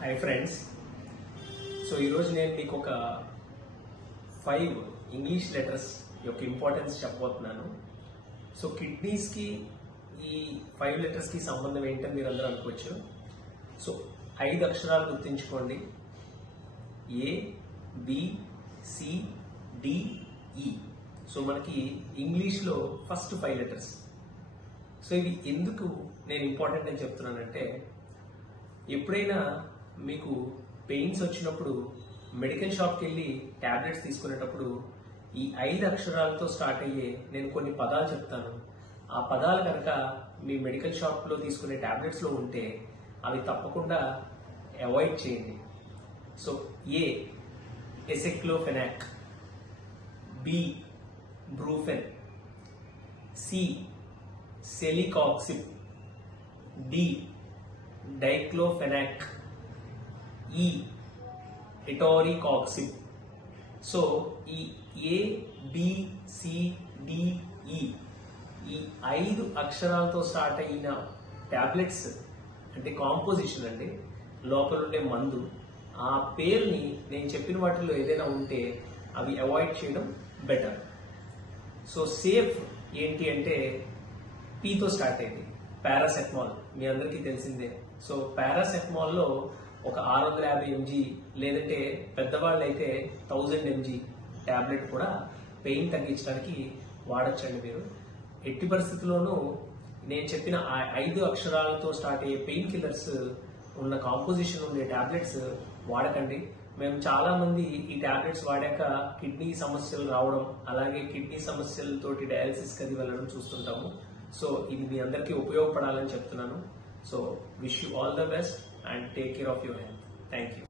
Hi friends. So ఈరోజు నేను మీకు ఒక 5 ఇంగ్లీష్ లెటర్స్ యొక్క ఇంపార్టెన్స్ చెప్పబోతున్నాను. సో కిడ్నీస్కి ఈ 5 లెటర్స్కి సంబంధం ఏంటని మీరు అందరూ అనుకోవచ్చు. సో 5 అక్షరాలు గుర్తుంచుకోండి. ఏ, బి, సి, డి, ఈ. సో మనకి ఇంగ్లీష్లో ఫస్ట్ 5 లెటర్స్. సో ఇవి ఎందుకు నేను ఇంపార్టెంట్ అని చెప్తున్నానంటే, ఎప్పుడైనా మీకు పెయిన్స్ వచ్చినప్పుడు మెడికల్ షాప్కి వెళ్ళి ట్యాబ్లెట్స్ తీసుకునేటప్పుడు ఈ 5 అక్షరాలతో స్టార్ట్ అయ్యే నేను కొన్ని పదాలు చెప్తాను. ఆ పదాలు కనుక మీ మెడికల్ షాప్లో తీసుకునే ట్యాబ్లెట్స్లో ఉంటే అవి తప్పకుండా అవాయిడ్ చేయండి. So A, aceclofenac. B, Brufen. C, celecoxib. D, diclofenac. E, etoricoxib. So ఈ ఏ, బి, సి, డి, ఈ 5 అక్షరాలతో స్టార్ట్ అయిన టాబ్లెట్స్ అంటే కాంపోజిషన్ అండి, లోపల ఉండే మందు. ఆ పేరుని నేను చెప్పిన వాటిలో ఏదైనా ఉంటే అవి అవాయిడ్ చేయడం బెటర్. సో సేఫ్ ఏంటి అంటే పీతో స్టార్ట్ అయింది, పారాసెటమాల్. మీ అందరికీ తెలిసిందే. సో పారాసెటమాల్లో ఒక 650 mg లేదంటే పెద్దవాళ్ళు అయితే 1000 mg ట్యాబ్లెట్ కూడా పెయిన్ తగ్గించడానికి వాడచ్చండి. మీరు ఎట్టి పరిస్థితుల్లోనూ నేను చెప్పిన 5 అక్షరాలతో స్టార్ట్ అయ్యే పెయిన్ కిల్లర్స్ ఉన్న కాంపోజిషన్ ఉండే ట్యాబ్లెట్స్ వాడకండి. మేము చాలా మంది ఈ ట్యాబ్లెట్స్ వాడాక కిడ్నీ సమస్యలు రావడం, అలాగే కిడ్నీ సమస్యలతోటి డయాలసిస్కి అది వెళ్ళడం చూస్తుంటాము. సో ఇది మీ అందరికీ ఉపయోగపడాలని చెప్తున్నాను. So wish you all the best and take care of your health. Thank you.